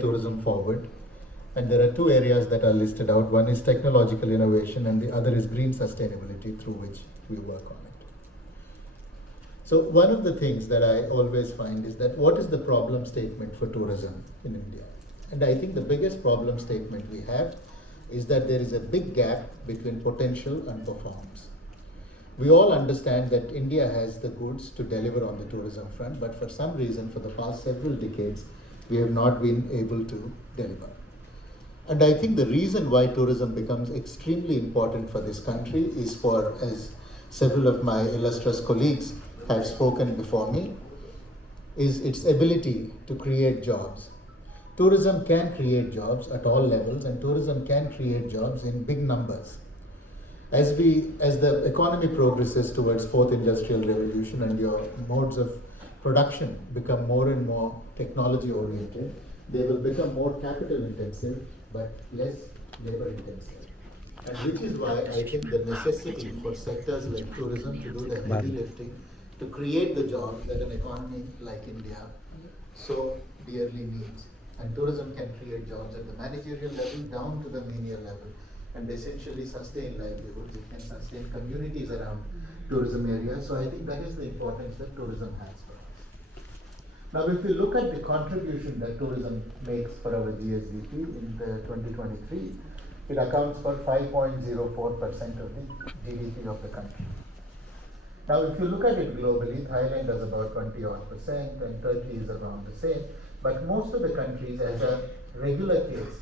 tourism forward. And there are two areas that are listed out. One is technological innovation and the other is green sustainability, through which we work on it. So one of the things that I always find is that what is the problem statement for tourism in India? And I think the biggest problem statement we have is that there is a big gap between potential and performance. We all understand that India has the goods to deliver on the tourism front, but for some reason, for the past several decades, we have not been able to deliver. And I think the reason why tourism becomes extremely important for this country is for, as several of my illustrious colleagues have spoken before me, is its ability to create jobs. Tourism can create jobs at all levels, and tourism can create jobs in big numbers. As the economy progresses towards fourth industrial revolution and your modes of production become more and more technology oriented, they will become more capital intensive but less labor intensive. And which is why I think the necessity for sectors like tourism to do the heavy lifting, to create the jobs that an economy like India so dearly needs. And tourism can create jobs at the managerial level down to the menial level, and essentially sustain livelihoods. It can sustain communities around tourism areas. So I think that is the importance that tourism has for us. Now, if we look at the contribution that tourism makes for our GSDP in the 2023, it accounts for 5.04% of the GDP of the country. Now, if you look at it globally, Thailand does about 20% and Turkey is around the same. But most of the countries, as a regular case,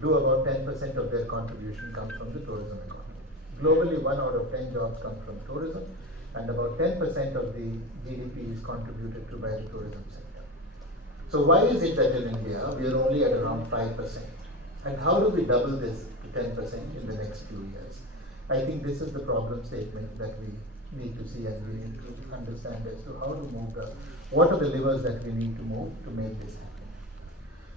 do about 10% of their contribution comes from the tourism economy. Globally, 1 out of 10 jobs come from tourism, and about 10% of the GDP is contributed to by the tourism sector. So why is it that in India we are only at around 5%? And how do we double this to 10% in the next few years? I think this is the problem statement that we need to see, and we need to understand as to how to move what are the levers that we need to move to make this happen.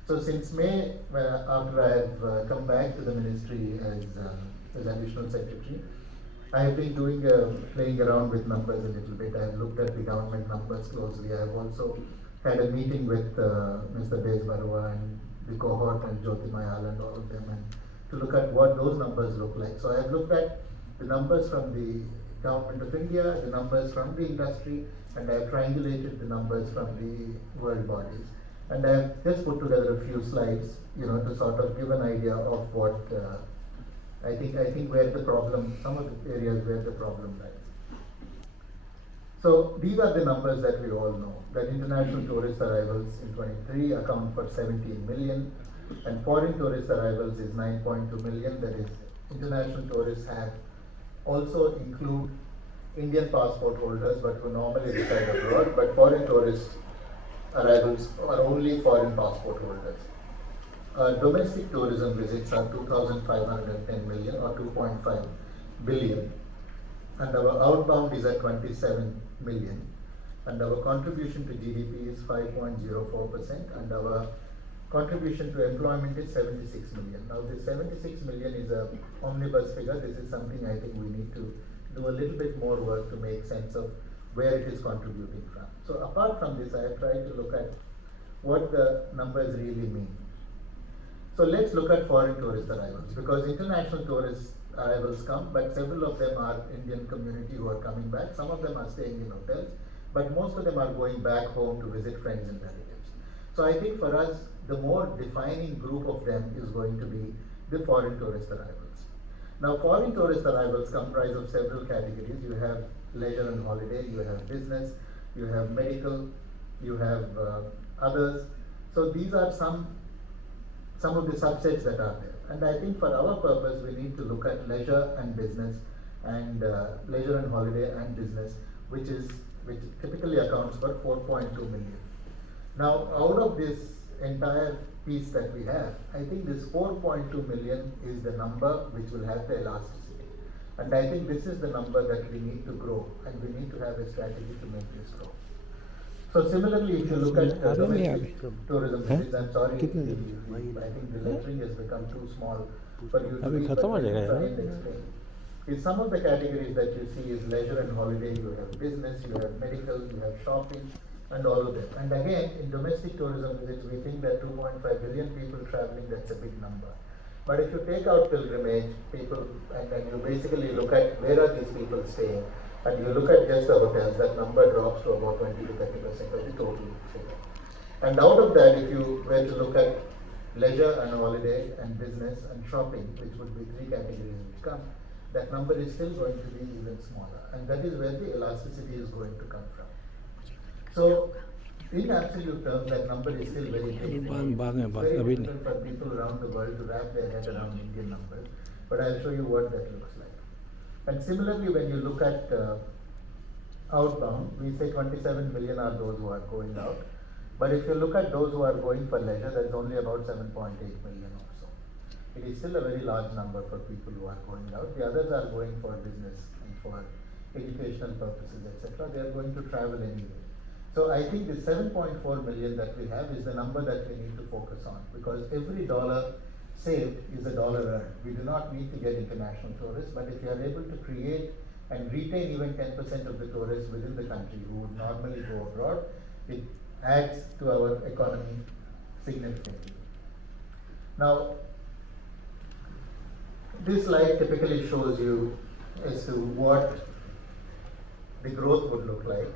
So since May, after I have come back to the ministry as additional secretary, I have been playing around with numbers a little bit. I have looked at the government numbers closely. I have also had a meeting with Mr. Bez Barua and the cohort and Jyoti Mayal and all of them, and to look at what those numbers look like. So I have looked at the numbers from the Government of India, the numbers from the industry, and I have triangulated the numbers from the world bodies. And I have just put together a few slides, to sort of give an idea of what I think where the problem, some of the areas where the problem lies. So these are the numbers that we all know. That international tourist arrivals in 23 account for 17 million, and foreign tourist arrivals is 9.2 million. That is, international tourists have also include Indian passport holders, but who normally reside abroad. But foreign tourist arrivals are only foreign passport holders. Domestic tourism visits are 2,510 million or 2.5 billion, and our outbound is at 27 million, and our contribution to GDP is 5.04%, and our contribution to employment is 76 million. Now, this 76 million is a omnibus figure. This is something I think we need to do a little bit more work to make sense of where it is contributing from. So apart from this, I have tried to look at what the numbers really mean. So let's look at foreign tourist arrivals, because international tourist arrivals come, but several of them are Indian community who are coming back. Some of them are staying in hotels, but most of them are going back home to visit friends and relatives. So I think for us, the more defining group of them is going to be the foreign tourist arrivals. Now, foreign tourist arrivals comprise of several categories. You have leisure and holiday, you have business, you have medical, you have others. So these are some of the subsets that are there. And I think for our purpose, we need to look at leisure and business, and leisure and holiday and business, which typically accounts for 4.2 million. Now, out of this entire piece that we have, I think this 4.2 million is the number which will have the elasticity. And I think this is the number that we need to grow, and we need to have a strategy to make this grow. So similarly, if you look at domestic tourism visits, I'm sorry, I think the lettering has become too small for you to read, but let me try and explain. Some of the categories that you see is leisure and holiday, you have business, you have medical, you have shopping, and all of them. And again, in domestic tourism visits, we think that 2.5 billion people traveling, that's a big number. But if you take out pilgrimage, people, and then you basically look at where are these people staying, and you look at just the hotels, that number drops to about 20 to 30% of the total figure. And out of that, if you were to look at leisure and holiday and business and shopping, which would be three categories which come, that number is still going to be even smaller. And that is where the elasticity is going to come from. So, in absolute terms, that number is still very big. It's very difficult for people around the world to wrap their head around Indian numbers. But I'll show you what that looks like. And similarly, when you look at outbound, we say 27 million are those who are going out. But if you look at those who are going for leisure, there is only about 7.8 million or so. It is still a very large number for people who are going out. The others are going for business and for educational purposes, etc. They are going to travel anyway. So I think the 7.4 million that we have is the number that we need to focus on, because every dollar saved is a dollar earned. We do not need to get international tourists, but if you are able to create and retain even 10% of the tourists within the country who would normally go abroad, it adds to our economy significantly. Now, this slide typically shows you as to what the growth would look like.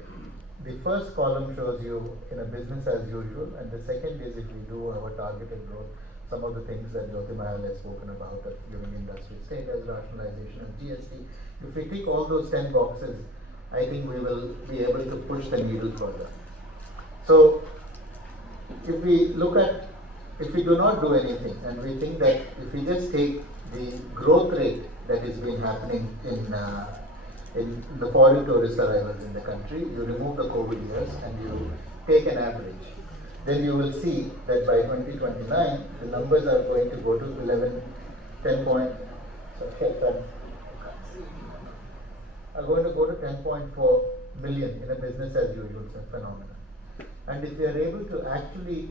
The first column shows you in a business as usual, and the second is if we do our targeted growth, some of the things that Jyotimayal has spoken about, giving industry status, rationalization of GST. If we tick all those 10 boxes, I think we will be able to push the needle further. So, if we do not do anything, and we think that if we just take the growth rate that has been happening in the foreign tourist arrivals in the country, you remove the COVID years and you take an average, then you will see that by 2029, the numbers are going to go to 10.4 million in a business as usual phenomenon. And if we are able to actually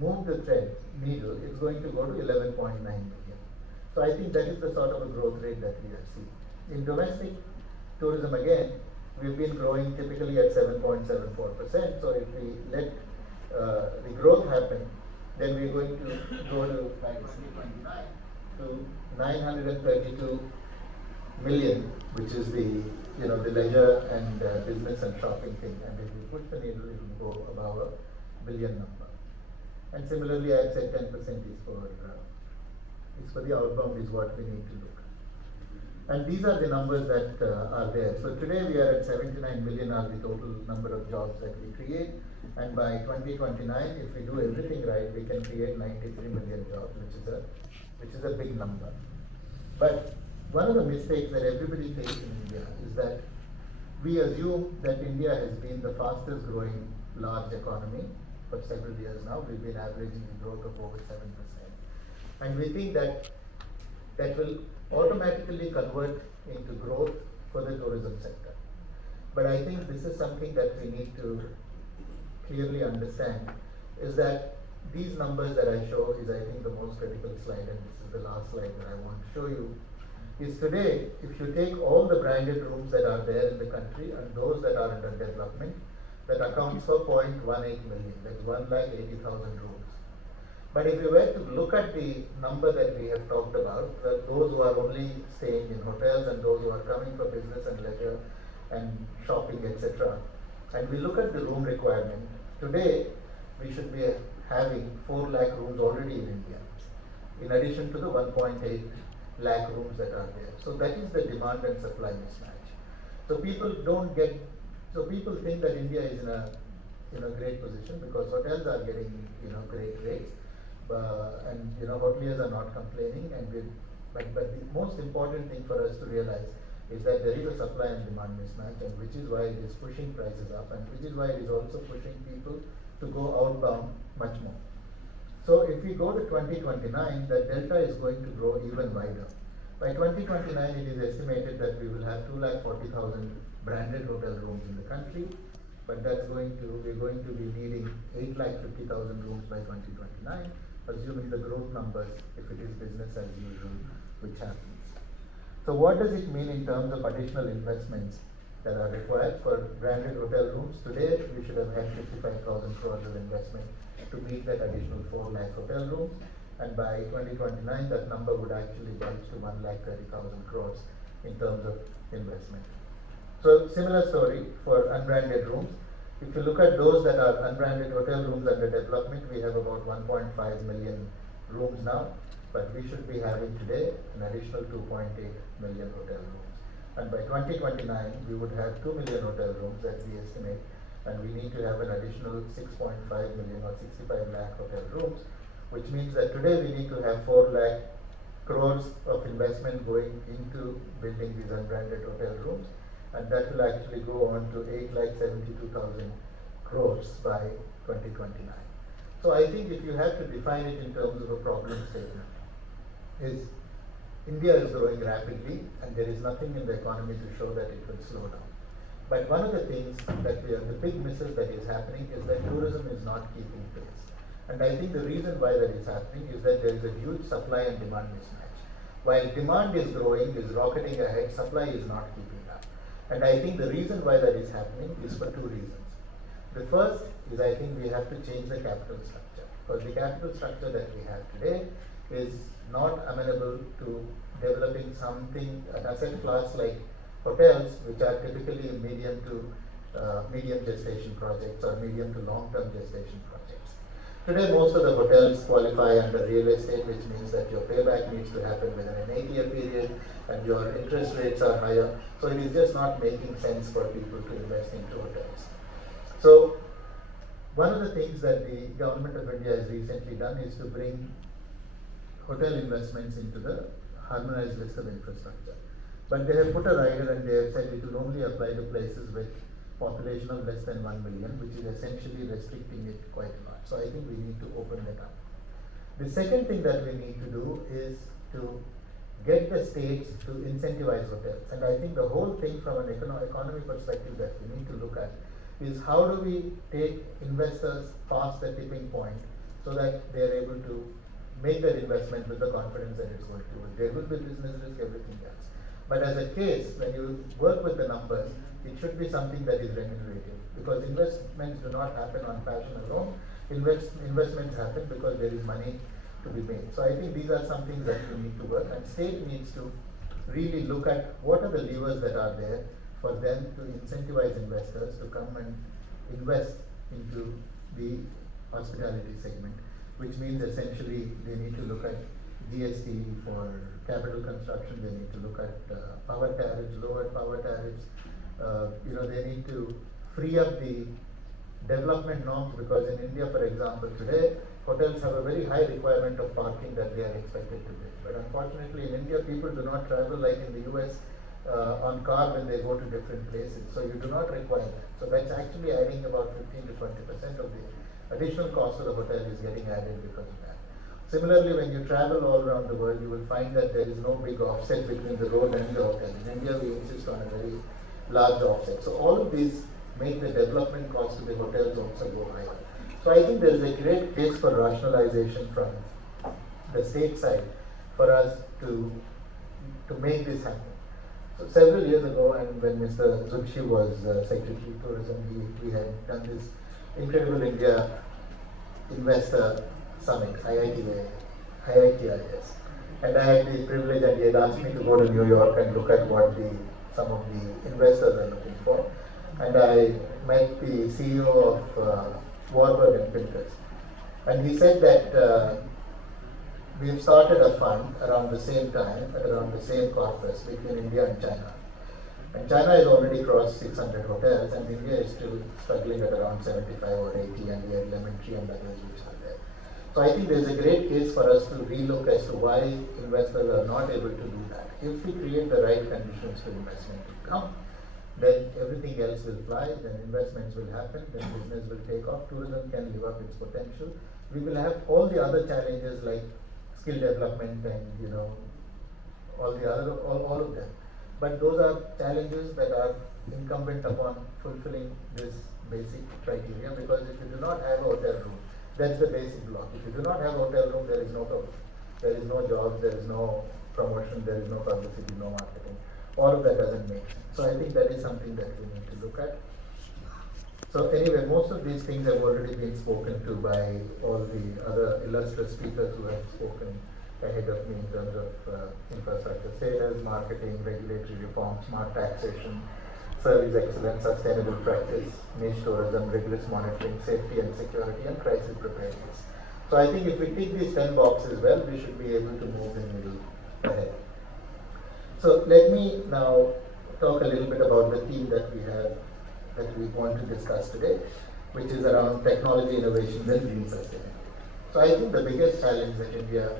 move the thread needle, it's going to go to 11.9 million. So I think that is the sort of a growth rate that we are seeing. In domestic tourism, again, we've been growing typically at 7.74%. So if we let the growth happen, then we're going to go to 932 million, which is the leisure and business and shopping thing. And if we push the needle, it will go above a billion number. And similarly, I had said 10% is for the outbound is what we need to look. And these are the numbers that are there. So today we are at 79 million are the total number of jobs that we create. And by 2029, if we do everything right, we can create 93 million jobs, which is a big number. But one of the mistakes that everybody takes in India is that we assume that India has been the fastest growing large economy for several years now. We've been averaging a growth of over 7%. And we think that will automatically convert into growth for the tourism sector. But I think this is something that we need to clearly understand, is that these numbers that I show is, I think, the most critical slide, and this is the last slide that I want to show you, is today, if you take all the branded rooms that are there in the country and those that are under development, that accounts for 0.18 million, that's 1,80,000 rooms. But if you were to look at the number that we have talked about, those who are only staying in hotels and those who are coming for business and leisure and shopping, etc., and we look at the room requirement, today we should be having 4 lakh rooms already in India, in addition to the 1.8 lakh rooms that are there. So that is the demand and supply mismatch. So people think that India is in a great position because hotels are getting great rates. And hoteliers are not complaining, but the most important thing for us to realize is that there is a supply and demand mismatch, and which is why it is pushing prices up, and which is why it is also pushing people to go outbound much more. So if we go to 2029, the delta is going to grow even wider. By 2029, it is estimated that we will have 240,000 branded hotel rooms in the country, but we're going to be needing 850,000 rooms by 2029. Assuming the growth numbers, if it is business as usual, which happens. So what does it mean in terms of additional investments that are required for branded hotel rooms. Today, we should have had 55,000 crores of investment to meet that additional 4 lakh hotel rooms. And by 2029, that number would actually jump to 1,30,000 crores in terms of investment. So similar story for unbranded rooms. If you look at those that are unbranded hotel rooms under development, we have about 1.5 million rooms now, but we should be having today an additional 2.8 million hotel rooms. And by 2029, we would have 2 million hotel rooms, that's the estimate, and we need to have an additional 6.5 million or 65 lakh hotel rooms, which means that today we need to have 4 lakh crores of investment going into building these unbranded hotel rooms, and that will actually go on to 8,72,000 crores by 2029. So I think if you have to define it in terms of a problem statement, is India is growing rapidly and there is nothing in the economy to show that it will slow down. But one of the things that the big misses that is happening is that tourism is not keeping pace. And I think the reason why that is happening is that there is a huge supply and demand mismatch. While demand is growing, is rocketing ahead, supply is not keeping up. And I think the reason why that is happening is for 2 reasons. The first is I think we have to change the capital structure, because the capital structure that we have today is not amenable to developing something, an asset class like hotels, which are typically medium gestation projects or medium to long-term gestation projects. Today, most of the hotels qualify under real estate, which means that your payback needs to happen within an 8-year period and your interest rates are higher. So it is just not making sense for people to invest into hotels. So one of the things that the government of India has recently done is to bring hotel investments into the harmonized list of infrastructure. But they have put a rider and they have said it will only apply to places with population of less than 1 million, which is essentially restricting it quite a lot. So I think we need to open that up. The second thing that we need to do is to get the states to incentivize hotels. And I think the whole thing from an economy perspective that we need to look at is how do we take investors past the tipping point so that they are able to make that investment with the confidence that it's going to work. There will be business risk, everything else. But as a case, when you work with the numbers, it should be something that is remunerative, because investments do not happen on passion alone. Investments happen because there is money to be made. So I think these are some things that we need to work, and state needs to really look at what are the levers that are there for them to incentivize investors to come and invest into the hospitality segment, which means essentially they need to look at GST for capital construction, they need to look at power tariffs, lower power tariffs. They need to free up the development norms, because in India, for example, today, hotels have a very high requirement of parking that they are expected to build. But unfortunately, in India, people do not travel like in the US on car when they go to different places. So you do not require that. So that's actually adding about 15 to 20% of the additional cost of the hotel is getting added because of that. Similarly, when you travel all around the world, you will find that there is no big offset between the road and the hotel. In India, we insist on a very large offset. So all of these make the development cost of the hotels also go higher. So I think there is a great case for rationalization from the state side for us to make this happen. So several years ago, and when Mr. Zubshi was Secretary of Tourism, we had done this Incredible India Investor Summit, IITIS. And I had the privilege, and he had asked me to go to New York and look at what some of the investors are looking for. And I met the CEO of Warburg and Pincus. And he said that we've started a fund around the same time, around the same corpus between India and China. And China has already crossed 600 hotels, and India is still struggling at around 75 or 80, and we have Lemon Tree and others which are there. So I think there's a great case for us to relook as to why investors are not able to do that. If we create the right conditions for investment to come, then everything else will fly, then investments will happen, then business will take off, tourism can live up its potential. We will have all the other challenges like skill development and all of them. But those are challenges that are incumbent upon fulfilling this basic criteria, because if you do not have a hotel room, that's the basic block. If you do not have a hotel room, there is no jobs, there is no promotion, there is no publicity, no marketing. all of that doesn't make sense. So I think that is something that we need to look at. So anyway, most of these things have already been spoken to by all the other illustrious speakers who have spoken ahead of me in terms of infrastructure sales, marketing, regulatory reform, smart taxation, service excellence, sustainable practice, niche tourism, rigorous monitoring, safety and security, and crisis preparedness. So I think if we tick these 10 boxes well, we should be able to move the needle ahead. So let me now talk a little bit about the theme that we want to discuss today, which is around technology innovations and green sustainability. So I think the biggest challenge that India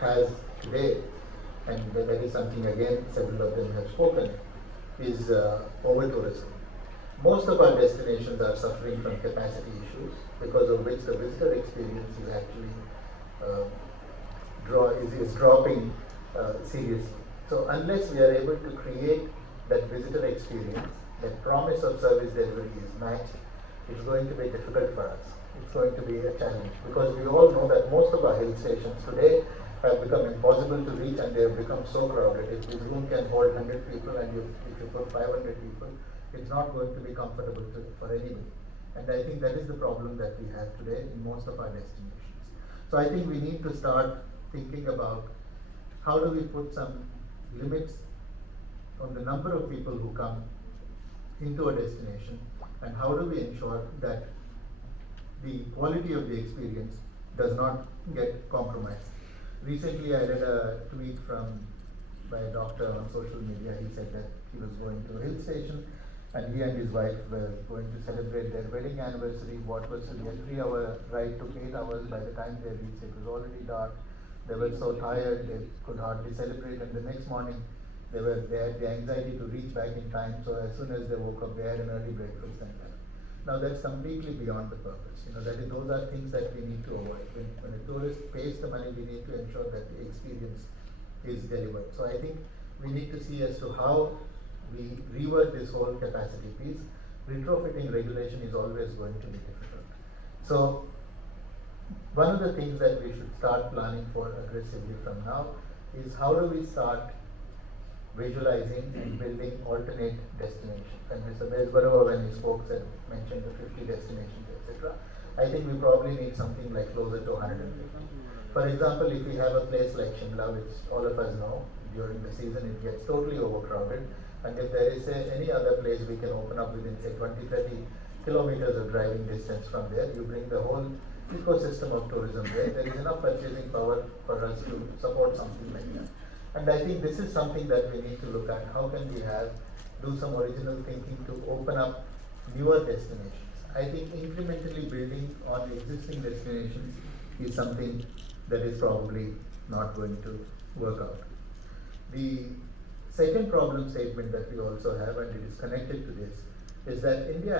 has today, and that is something again several of them have spoken, is over-tourism. Most of our destinations are suffering from capacity issues, because of which the visitor experience is actually dropping seriously. So unless we are able to create that visitor experience, that promise of service delivery is matched, it's going to be difficult for us. It's going to be a challenge, because we all know that most of our hill stations today have become impossible to reach, and they have become so crowded. If this room can hold 100 people and if you put 500 people, it's not going to be comfortable for anybody. And I think that is the problem that we have today in most of our destinations. So I think we need to start thinking about how do we put some limits on the number of people who come into a destination, and how do we ensure that the quality of the experience does not get compromised. Recently I read a tweet by a doctor on social media. He said that he was going to a hill station and he and his wife were going to celebrate their wedding anniversary. What was to be a 3-hour ride took 8 hours. By the time they reached, it was already dark. They were so tired they could hardly celebrate, and the next morning they had the anxiety to reach back in time. So as soon as they woke up, they had an early breakfast and left. Now that's completely beyond the purpose. Those are things that we need to avoid. When a tourist pays the money, we need to ensure that the experience is delivered. So I think we need to see as to how we revert this whole capacity piece. Retrofitting regulation is always going to be difficult. So one of the things that we should start planning for aggressively from now is how do we start visualizing and building alternate destinations. And Mr. Bezbarova, when he spoke, mentioned the 50 destinations, etc. I think we probably need something like closer to 150. For example, if we have a place like Shimla, which all of us know, during the season it gets totally overcrowded, and if there is any other place we can open up within say 20-30 kilometers of driving distance from there, you bring the whole ecosystem of tourism there. There is enough purchasing power for us to support something like that. And I think this is something that we need to look at. How can we do some original thinking to open up newer destinations? I think incrementally building on existing destinations is something that is probably not going to work out. The second problem statement that we also have, and it is connected to this, is that India